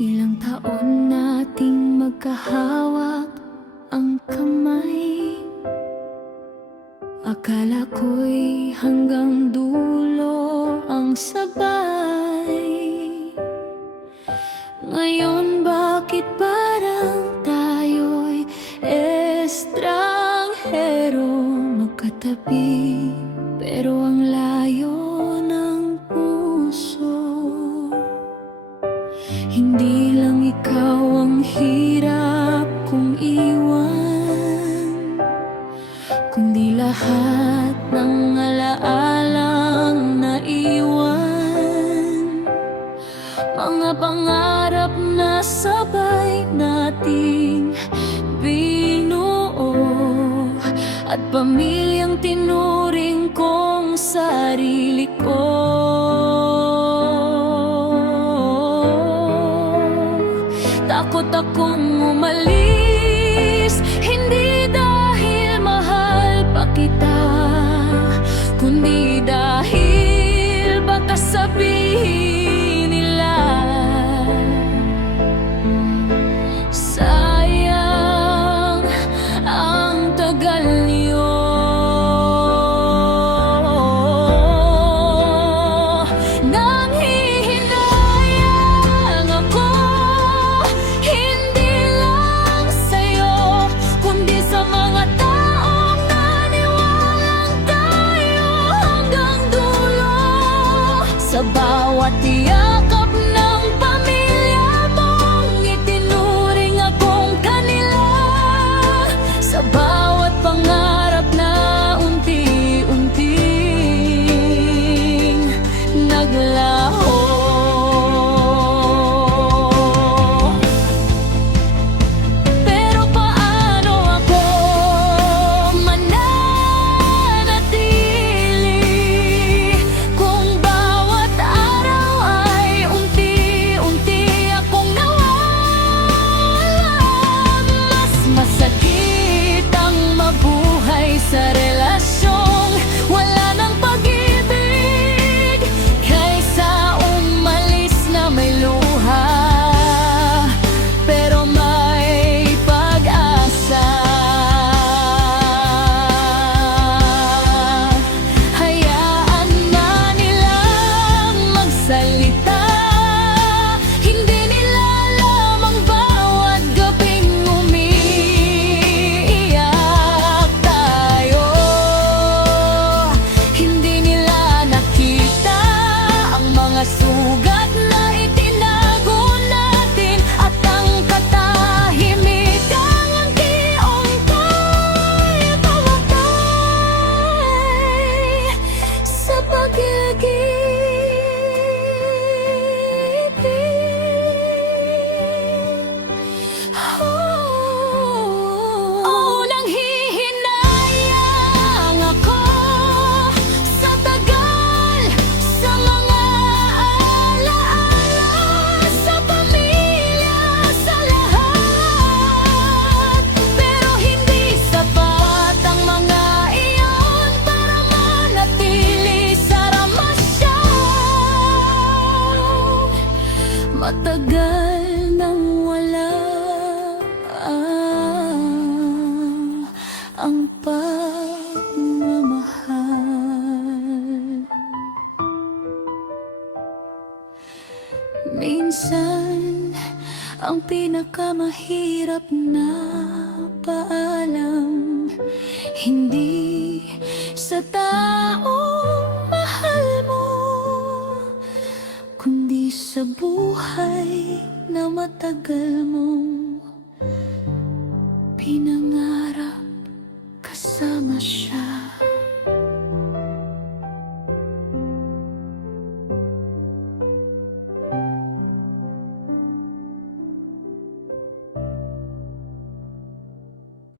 Ilang taon nating magkahawak ang kamay. Akala ko'y hanggang dulo ang sabay. Ngayon bakit parang tayo'y estranghero, magkatabi pero ang layo ng puso. Hindi lang ikaw ang hirap kong iwan, kundi lahat ng alaalang naiwan. Mga pangarap na sabay nating binuo, at pamilyang tinuring kong sarili ko. Takot akong umalis, hindi dahil mahal pa kita, kundi dahil baka sabihin nila sayang ang tagal niyo. Nanghihinayang ako, hindi lang sa'yo, kundi sa mga taong naniwalang tayo hanggang dulo. Sa bawat yakap ng pamilya mong itinuring akong kanila, sa bawat pangarap na unti-unting naglaho. Pero paano ako mananatili kung bawat araw ay unti-unti akong nawalan? Mas masakit ang mabuhay sa relasyong wala ng pag-ibig, kaysa umalis na may luha pero may pag-asa. Hayaan na nilang magsalita, hindi nila alam ang bawat gabing umiiyak tayo. Hindi nila nakita ang mga sugat na itinago natin, at ang katahimikang unti-unti tumatay sa pag-ibig. Nanghihinayang ako sa tagal, sa mga alaala, sa pamilya, sa lahat. Pero hindi sapat ang mga iyon para manatili sa relasyon. Matagal nang wala ang pagmamahal. Minsan ang pinakamahirap na paalam, hindi sa taong mahal mo, kundi sa buhay na matagal mong